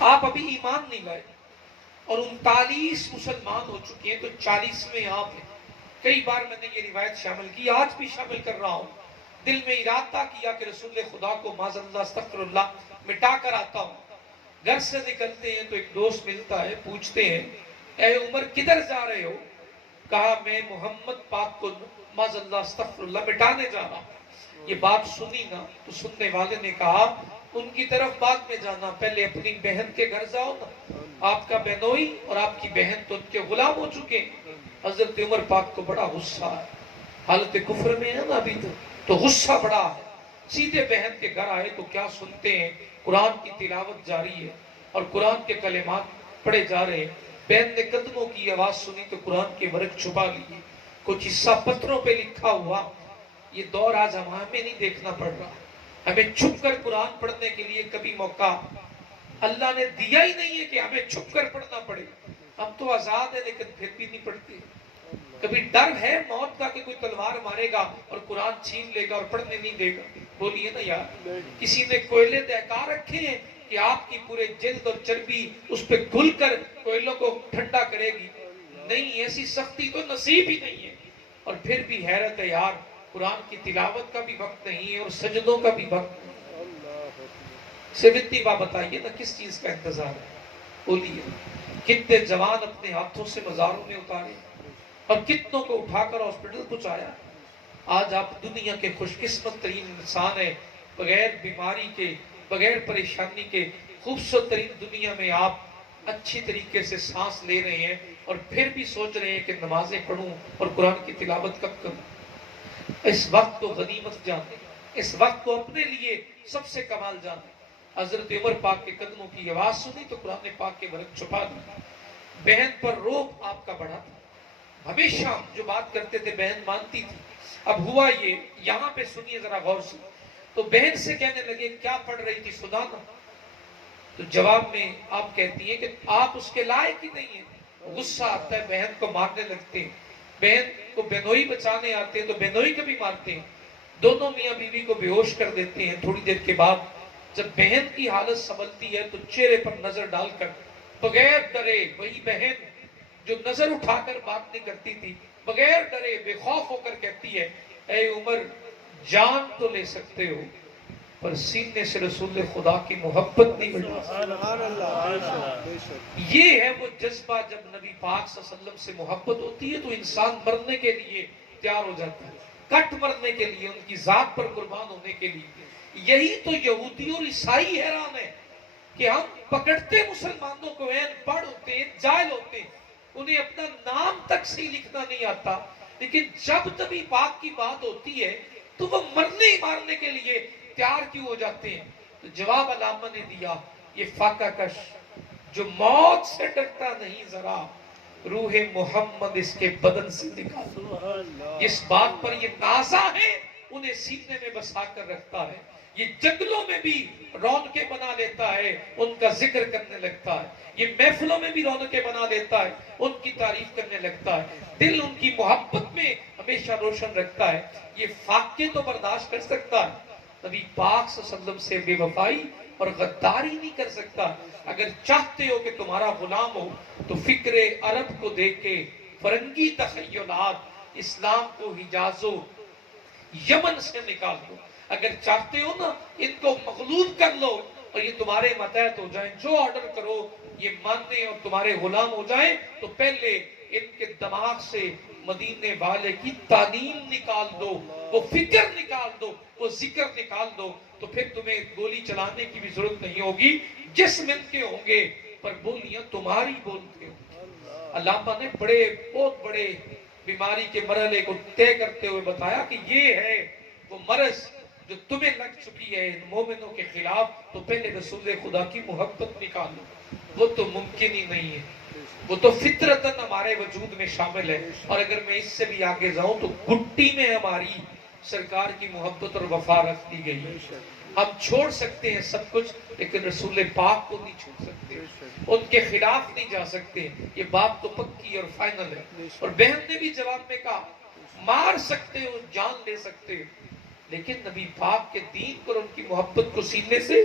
آپ ابھی ایمان نہیں لائے اور 39 مسلمان ہو چکے ہیں، تو 40ویں آپ ہیں۔ کئی بار میں نے یہ روایت شامل کی، آج بھی شامل کر رہا ہوں۔ دل میں ارادہ کیا کہ رسول خدا کو معاذ اللہ استغفر اللہ مٹا کر آتا ہوں۔ گھر سے نکلتے ہیں تو ایک دوست ملتا ہے، پوچھتے ہیں اے عمر کدھر جا رہے ہو؟ کہا میں محمد پاک کو معاذ اللہ استغفر اللہ مٹانے جا رہا ہوں۔ یہ بات سنی نا تو سننے والے نے کہا ان کی طرف بعد میں جانا، پہلے اپنی بہن کے گھر جاؤ نا، آپ کا بہنوئی اور آپ کی بہن تو ان کے غلام ہو چکے ہیں۔ حضرت عمر پاک کو بڑا غصہ ہے، حالت کفر میں ہے نا ابھی تو غصہ بڑا ہے۔ سیدھے بہن کے گھر آئے تو کیا سنتے ہیں، قرآن کی تلاوت جاری ہے اور قرآن کے کلمات پڑھے جا رہے ہیں۔ بہن نے قدموں کی آواز سنی تو قرآن کے ورق چھپا لیے، کچھ حصہ پتھروں پہ لکھا ہوا۔ یہ دور آج ہمیں نہیں دیکھنا پڑ رہا، ہمیں چھپ کر قرآن پڑھنے کے لیے کبھی موقع اللہ نے دیا ہی نہیں ہے کہ ہمیں چھپ کر پڑھنا پڑے۔ ہم تو آزاد ہیں لیکن پھر بھی نہیں پڑھتے۔ کبھی ڈر ہے موت کا کہ کوئی تلوار مارے گا اور قرآن چھین لے گا اور پڑھنے نہیں دے گا؟ بولیے نا یار، کسی نے کوئلے دہکا رکھے ہیں کہ آپ کی پورے جلد اور چربی اس پہ گھل کر کوئلوں کو ٹھنڈا کرے گی؟ نہیں، ایسی سختی تو نصیب ہی نہیں ہے۔ اور پھر بھی حیرت ہے یار، قرآن کی تلاوت کا بھی وقت نہیں ہے اور سجدوں کا بھی وقت نہیں۔ سویتی با بتائیے نا کس چیز کا انتظار ہے؟ بولیے، کتنے جوان اپنے ہاتھوں سے مزاروں میں اتارے اور کتنوں کو اٹھا کر ہاسپٹل پہنچایا۔ آج آپ دنیا کے خوش قسمت ترین انسان ہیں، بغیر بیماری کے، بغیر پریشانی کے خوبصورت ترین دنیا میں آپ اچھی طریقے سے سانس لے رہے ہیں اور پھر بھی سوچ رہے ہیں کہ نمازیں پڑھوں اور قرآن کی تلاوت کب کروں۔ اس وقت کو غنیمت جانے، اس وقت کو اپنے لیے سب سے کمال جانے۔ حضرت عمر پاک کے قدموں کی آواز سنی تو قرآن پاک کے ورق چھپا دی۔ بہن پر روب آپ کا بڑھا تھا، ہمیشہ جو بات کرتے تھے بہن مانتی تھی۔ اب ہوا یہ، یہاں پہ سنیے ذرا غور سے، تو بہن سے کہنے لگے کیا پڑھ رہی تھی سنانا؟ تو جواب میں آپ کہتی ہیں کہ آپ اس کے لائق ہی نہیں ہیں۔ غصہ آتا ہے، بہن کو مارنے لگتے ہیں۔ بہن کو بہنوئی بچانے آتے ہیں تو بہنوئی کو بھی مارتے ہیں، دونوں میاں بیوی کو بے ہوش کر دیتے ہیں۔ تھوڑی دیر کے بعد جب بہن کی حالت سنبھلتی ہے تو چہرے پر نظر ڈال کر بغیر ڈرے، وہی بہن جو نظر اٹھا کر بات نہیں کرتی تھی، بغیر ڈرے بے خوف ہو کر کہتی ہے اے عمر، جان تو لے سکتے ہو پر سینے سے رسول خدا کی محبت نہیں مٹا سکتے۔ یہ ہے وہ جذبہ، جب نبی پاک صلی اللہ علیہ وسلم سے محبت ہوتی ہے تو انسان مرنے کے لیے تیار ہو جاتا ہے، کٹ مرنے کے لیے، ان کی ذات پر قربان ہونے کے لیے۔ یہی تو یہودی اور عیسائی حیران ہے کہ ہم پکڑتے مسلمانوں کو، این پڑھ ہوتے ہیں، جاہل ہوتے ہیں، انہیں اپنا نام تک صحیح لکھنا نہیں آتا، لیکن جب نبی پاک کی بات ہوتی ہے تو وہ مرنے مارنے کے لیے تیار کیوں ہو جاتے ہیں؟ تو جواب علامہ نے دیا، یہ فاقہ کش جو موت سے ڈرتا نہیں ذرا، روح محمد اس کے بدن سے نکال۔ اس بات پر یہ نازا ہے، انہیں سینے میں بسا کر رکھتا ہے، یہ جنگلوں میں بھی رونقیں بنا لیتا ہے، ان کا ذکر کرنے لگتا ہے، یہ محفلوں میں بھی رونقیں بنا لیتا ہے، ان کی تعریف کرنے لگتا ہے، دل ان کی محبت میں ہمیشہ روشن رکھتا ہے۔ یہ فاقے تو برداشت کر سکتا ہے، نبی پاک صلی اللہ علیہ وسلم سے بے وفائی اور غداری نہیں کر سکتا۔ اگر چاہتے ہو کہ تمہارا غلام ہو تو فکر عرب کو دیکھ کے فرنگی تخیلات اسلام کو حجاز و یمن سے نکال دو۔ اگر چاہتے ہو نا ان کو مغلوب کر لو اور یہ تمہارے ماتحت ہو جائیں، جو آرڈر کرو یہ ماننے اور تمہارے غلام ہو جائیں، تو پہلے ان کے دماغ سے مدینے والے کی تعلیم نکال دو، وہ فکر نکال دو، وہ ذکر نکال دو، تو پھر تمہیں گولی چلانے کی بھی ضرورت نہیں ہوگی۔ جسم ان کے ہوں گے پر بولیاں تمہاری بولتے ہوں۔ علامہ نے بہت بڑے بیماری کے مرحلے کو طے کرتے ہوئے بتایا کہ یہ ہے وہ مرض جو تمہیں لگ چکی ہے ان مومنوں کے خلاف، تو پہلے رسول خدا کی محبت نکالو۔ وہ تو ممکن ہی نہیں ہے، وہ تو فطرتاً ہمارے وجود میں شامل ہے، اور اگر میں اس سے بھی آگے جاؤں تو گھٹی میں ہماری سرکار کی محبت اور وفا رکھ دی گئی ہے۔ ہم چھوڑ سکتے ہیں سب کچھ لیکن رسول پاک کو نہیں چھوڑ سکتے، ان کے خلاف نہیں جا سکتے، یہ بات تو پکی اور فائنل ہے۔ اور بہن نے بھی جواب میں کہا مار سکتے ہو، جان لے سکتے ہو، لیکن نبی پاک کے دین اور ان کی محبت کو سینے سے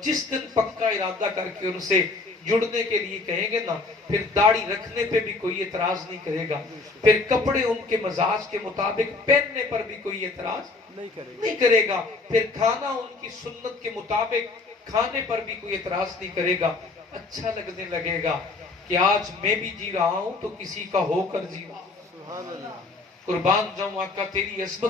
جس دن پکا ارادہ کر کے ان سے جڑنے کے لیے کہیں گے نا، پھر داڑھی رکھنے پہ بھی کوئی اعتراض نہیں کرے گا، پھر کپڑے ان کے مزاج کے مطابق پہننے پر بھی کوئی اعتراض نہیں کرے گا، پھر کھانا ان کی سنت کے مطابق کھانے پر بھی کوئی اعتراض نہیں کرے گا۔ اچھا لگنے لگے گا کہ آج میں بھی جی رہا ہوں تو کسی کا ہو کر جی رہا ہوں۔ قربان جاؤں آقا تیری عظمت